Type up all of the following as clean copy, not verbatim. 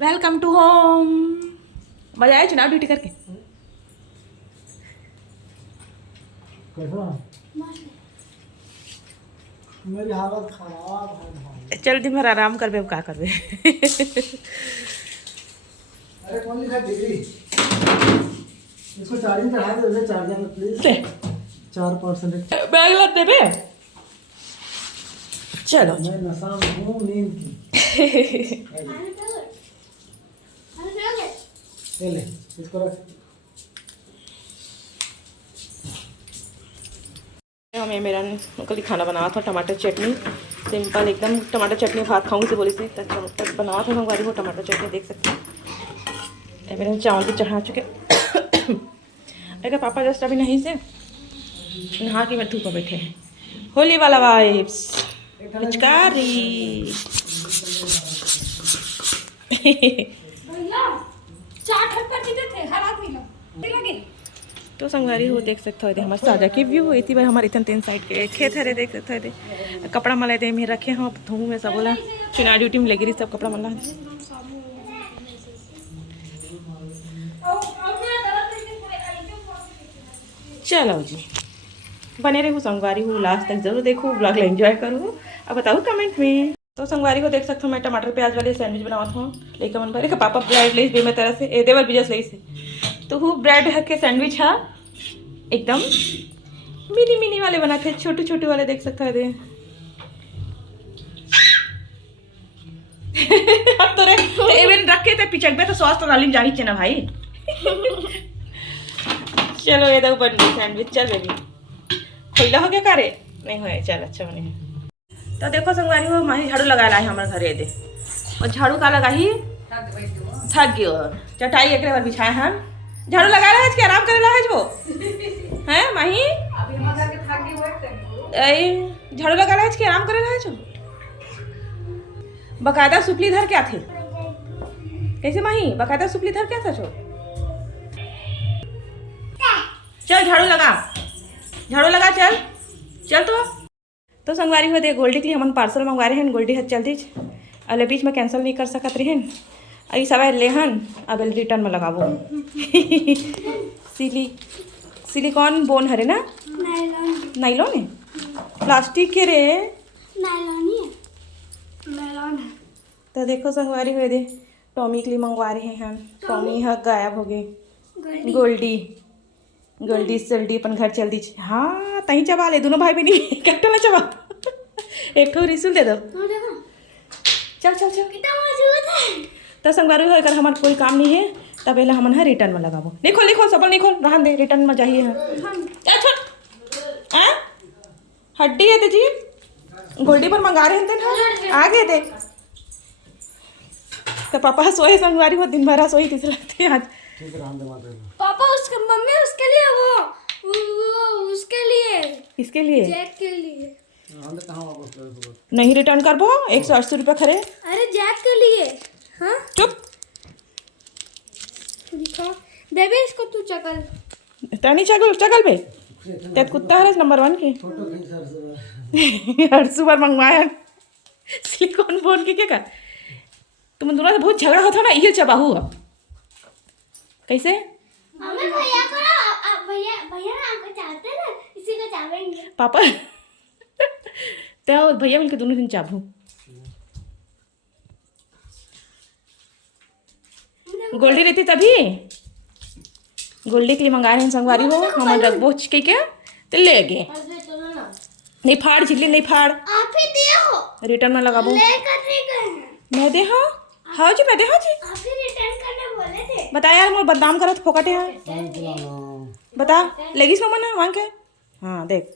Welcome to home. मजा आया चुनाव ड्यूटी करके? कैसा? मेरी हालत खराब है भाई। चल दिन भर आराम करबे, का करबे। अरे कौन लिखा डिग्री? इसको चार्जिंग चढ़ा दे, उसे चार्जर में प्लीज। 4% बैग लग देबे। चलो मैं नशा में हूँ नींद की। ले इसको रख। हमें मेरा कल खाना बनाया था, टमाटर चटनी सिंपल एकदम। टमाटर चटनी भात खाऊंगी से बोली से टमाटर बनाया था हमारी, वो टमाटर चटनी देख सकते हैं। मेरे चावल भी चढ़ा चुके। अगर पापा जस्ट अभी नहीं से नहा के मैं धूप में बैठे हैं। होली वाला वाइब्स पिचकारी। तो संगवारी हो देख सकते हो हमारे साजा की व्यू इतनी बार हमारे इतने 3 साइड के खेत हरे देख सकते हो। कपड़ा मला दे में रखे हो धूम में सब बोला चुनाव ड्यूटी में लगी रही सब कपड़ा मला। चलो जी बने रहूँ संगवारी हूँ लास्ट तक जरूर देखूँ ब्लॉग एंजॉय करूँ। अब बताऊँ कमेंट में। तो संगवारी को देख सकते हो मैं टमाटर प्याज वाले सैंडविच बनावा था लेकिन मन भरे पापा ब्रेड ले दे मैं तरह से ए देवर बिजस ले से तो वो ब्रेड के सैंडविच है एकदम मिनी मिनी वाले बना थे, छोटे छोटे वाले देख सकते हो। अब तो रे एवन रखे थे पिचक में तो सॉस तो नालिम जाही चे ना भाई। चलो ये तो बन गई सैंडविच। चल बेबी खोला हो गया का रे? नहीं हुआ चल अच्छा बने। तो देखो संगवारी वो माही झाड़ू लगा है हमारे घरे दे और झाड़ू का लगा ही थक गयो चटाई एक बार बिछाए हम झाड़ू लगा रहा है कि आराम करे रहा है वो हैं माही झाड़ू लगा रहा है कि आराम करे रहा है जो बकायदा सुपली धर क्या थे कैसे माही बकायदा सुपली धर क्या था जो। चल झाड़ू लगा चल चल। तो संगवारी हो दे गोल्डी के लिए हम पार्सल मंगवा रहे हैं। गोल्डी हद जल्दी अले बीच में कैंसिल नहीं कर सकत रहे हैं आई सब लेहन अब रिटर्न में लगाबो। सिलिकॉन बोन हरे ना नाइलॉन है प्लास्टिक के रे नाइलॉन है। तो देखो संगवारी हो दे टॉमी के लिए मंगवा रहे हैं। टॉमी है गायब हो गए। गोल्डी जल्दी अपन घर चल दी। हाँ तही चबा ले दोनों भाई बहनी कैप्टन ना चबा एक ठो रिसुल दे दो। चल चल चल तो संगवारी हो अगर हमारे कोई काम नहीं है तब पहले हमन है रिटर्न में लगाबो। नहीं खोल सबल नहीं खोल रहन दे रिटर्न में चाहिए है। हड्डी है ते जी गोल्डी पर मंगा रहे हैं आगे देख। तो पापा सोए संगवारी हो दिन भर सोई तीसरे लगते आज पापा उसके मम्मी उसके लिए वो उसके लिए इसके लिए जैक के लिए नहीं रिटर्न कर बो 180 रुपये खरे। अरे जैक के लिए हाँ चुप दिखा बेबी इसको तू चकल तनी चगल बे ते कुत्ता है नंबर 1 के हर सुबह मंगवाया सिलिकॉन बोन के क्या कर तुम दोनों से बहुत झगड़ा होता ना ये चबाहू अब कैसे हमें भैया को भैया ना आपको चाहते ना इसी को चाहेंगे पापा तो भैया मिलकर दोनों दिन चाबू। गोल्डी रहती तभी गोल्डी के लिए मंगा रहे हैं संगवारी हो हम रखबो के क्या तो ले गए नहीं फाड़ झिल्ली नहीं फाड़ आप ही दिए हो रिटर्न में लगाबो मैं दे हाँ हाँ जी मैं दे हाँ जी आप ही रिटर्न करने बोले थे। बता यार मोर बदनाम करत फोकटे है बता लेगिस ना मना मांग के हाँ देख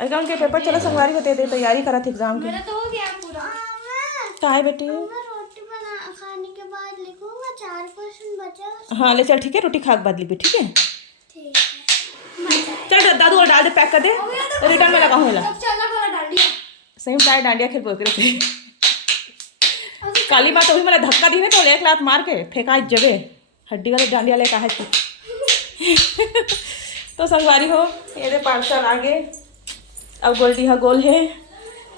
एग्जाम के पेपर चलो संगवारी को दे तैयारी करा थी एग्जाम की। मेरा तो हो गया पूरा। क्या है बेटी रोटी बना खाने के बाद लिखूंगा 4% बचा। हाँ ले चल ठीक है रोटी खा के बाद लिखी ठीक है। ठीक है चल दादू और डाल दे पैक कर दे रिटर्न में लगा हूँ चलना बोला डांडिया सही में डांडिया खेल बोल थे काली माँ तो भी मेरा धक्का दी है तो एक लात मार के फेंका जगह हड्डी वाले डांडिया ले कहा है। तो संगवारी हो ये दे पार्सल आगे अब गोल्डी हा गोल है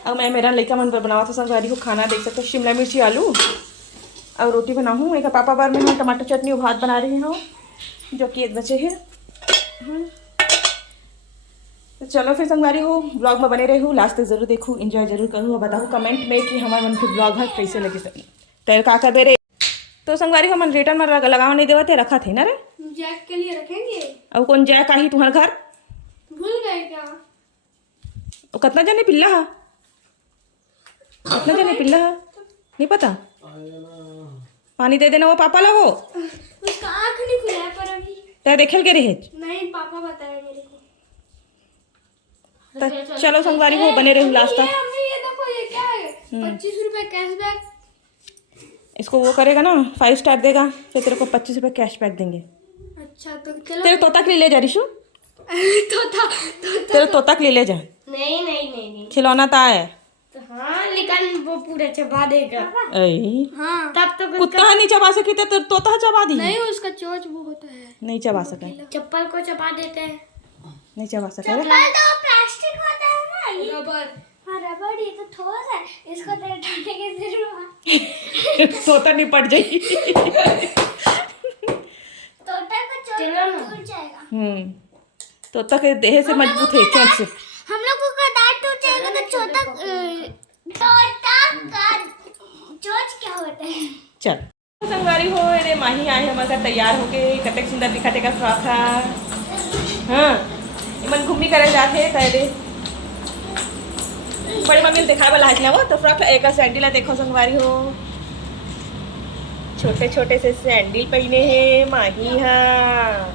अब मैं मेरा लड़का मन पर बनावा था संगवारी को खाना देख सकते हो, शिमला मिर्ची आलू और रोटी बनाऊँ। एक पापा बार में मैं टमाटर चटनी और भात बना रही हूँ जो कि एक बचे है। तो चलो फिर संगवारी हो, ब्लॉग में बने रहूँ, लास्ट तक जरूर देखूँ, एंजॉय जरूर करूँ और बताऊँ कमेंट में कि हमारे मन के ब्लॉग है कैसे लगे। तो का कर दे रे तो संगवारी हम रिटर्न में लगावा नहीं देवा थे, रखा थे ना रे। जैक के लिए रखेंगे। अब कौन जैक आई तुम्हारे घर? भूल गए क्या? और कितना जने पिल्ला है? कितना जने पिल्ला है नहीं पता। पानी दे देना वो पापा ला, वो उसका आँख नहीं खुला है पर अभी। तेरे देखे के रहे नहीं पापा बताए मेरे को। तो चलो संगवारी हो बने रहूँ लास्ट तक। ये देखो ये क्या है? 25 रुपए कैशबैक। इसको वो करेगा ना 5 स्टार देगा, फिर तेरे को 25 रुपये कैशबैक देंगे। अच्छा तो चलो। तेरे तोता के लिए ले जा रिशु, तोता तेरे तोता के लिए ले जा, नहीं नहीं नहीं नहीं खिलौना ता है। तो हाँ लेकिन वो पूरा चबा देगा। हाँ तब तो कुत्ता नहीं चबा सके तो तोता चबा दी। नहीं उसका चोंच वो होता है, नहीं चबा सके, चप्पल को चबा देते हैं। नहीं चबा सके। चप्पल तो प्लास्टिक होता है ना, रबर। हाँ रबर, ये तो ठोस है, इसको डालने के जरूरत। तोता निपट जाएगी। तोता का चोंच टूट जाएगा। तोता के देह से मजबूत है चोंच से। हम लोगों का दांत टूट जाएगा तो तोता का चोंच क्या होता है? चल संगवारी हो रे माही आए हमारे साथ तैयार होके, कतक सुंदर दिखाते का फ्रॉक है। हाँ मन घूमनी करे जाते कह दे बड़ी मम्मी दिखा वाला हाथ वो तो फ्रॉक एक सैंडल देखो संगवारी हो, छोटे छोटे से सैंडल पहने हैं माही। हाँ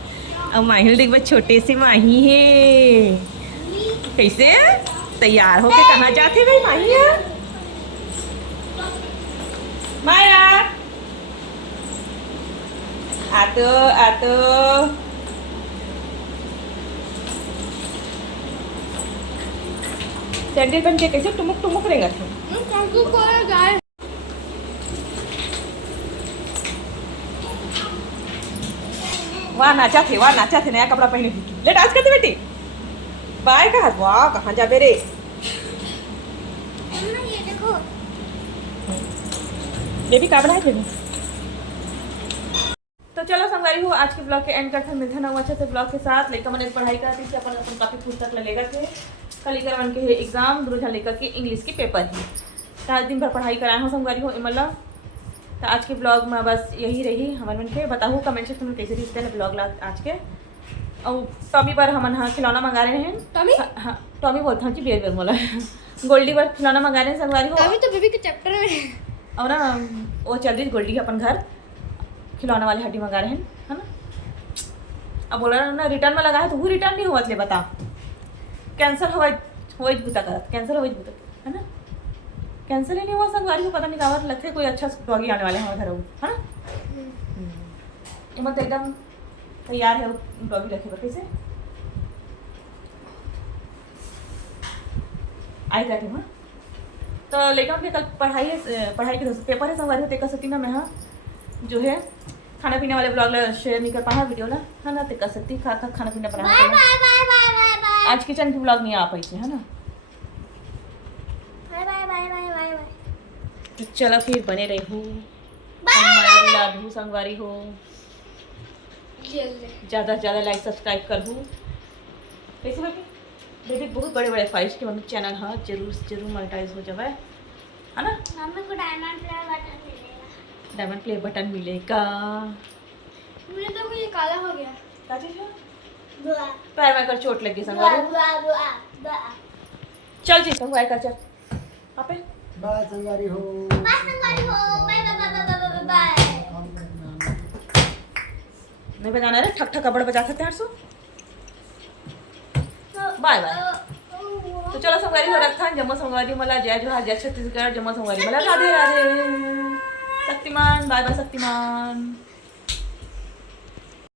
अब माही देख बस छोटे से माही है, कैसे तैयार होके कहाँ जाते भाई माही है? माया आतो आतो सैंडल पहन के कैसे टुमुक टुमुक रहेगा थे। गाय वहाँ नाचा थे नया कपड़ा पहने थे। ले डांस करते बेटी, बाय का हाथ वाह कहाँ जा बेरे। ये देखो बेबी का बनाए बेबी। तो चलो संगवारी हो आज के ब्लॉग के एंड करते हैं, मिलते हैं अच्छे से ब्लॉग के साथ। लेकर मैंने पढ़ाई करती थी अपन अपन काफ़ी पुस्तक लेगा थे, कल लेकर मन के एग्जाम दूर लेकर के इंग्लिश की पेपर ही। तो आज दिन भर पढ़ाई कराए हो संगवारी हो इमला। तो आज के ब्लॉग में बस यही रही हमारे मन के। बताओ कमेंट सेक्शन में कैसे रिश्ते हैं ब्लॉग आज के। और टॉमी पर हम हाँ खिलौना मंगा रहे हैं। टॉमी हाँ टॉमी बोलता हूँ जी बेर बेर बोला गोल्डी पर खिलौना मंगा रहे हैं संगवारी हो। टॉमी तो बेबी के चैप्टर में और ना वो चल रही गोल्डी अपन घर खिलौना वाले हड्डी मंगा रहे हैं है ना। अब बोला ना रिटर्न में लगा है तो वो रिटर्न नहीं हुआ ले बता, कैंसिल हुआ बुता कर, कैंसिल हुआ बुता है ना, कैंसिल ही नहीं हुआ संगवारी को। पता नहीं कहा लगता है कोई अच्छा डॉगी आने वाले हमारे घर है ना। इमन तो एकदम तैयार है डॉगी रखे पर कैसे आई जाती हूँ। तो लेकिन उनके कल पढ़ाई के पेपर है संगवारी होते सकती ना मैं हाँ जो है खाना पीने वाले ब्लॉग शेयर नहीं कर पाया वीडियो ला है ना। तो सकती खा खाना पीना बनाना आज किचन की ब्लॉग नहीं आ पाई थी है ना। तो चलो फिर बने रहूँ संगवारी हो, ज़्यादा से ज़्यादा लाइक सब्सक्राइब कर दूँ कैसे बेटी। बेटी बहुत बड़े बड़े फाइल्स के मम्मी चैनल हाँ जरूर मोनेटाइज हो जाए है ना। मम्मी को डायमंड प्ले बटन मिलेगा। मुझे तो ये काला हो गया। क्या चीज़ है? पैर में कर चोट लगी संगवारी। चल जी संगवारी कर चल आपे बाय संगवारी हो। बाय नहीं बजाना रे ठक ठक कपड़ बजा सकते हैं 800। Bye bye. तो चलो संगवारी हो रखा जम्मू संगवारी मला जय जोहार जय छत्तीसगढ़ जम्मू संगवारी मला राधे राधे। Shaktimaan bye bye Shaktimaan.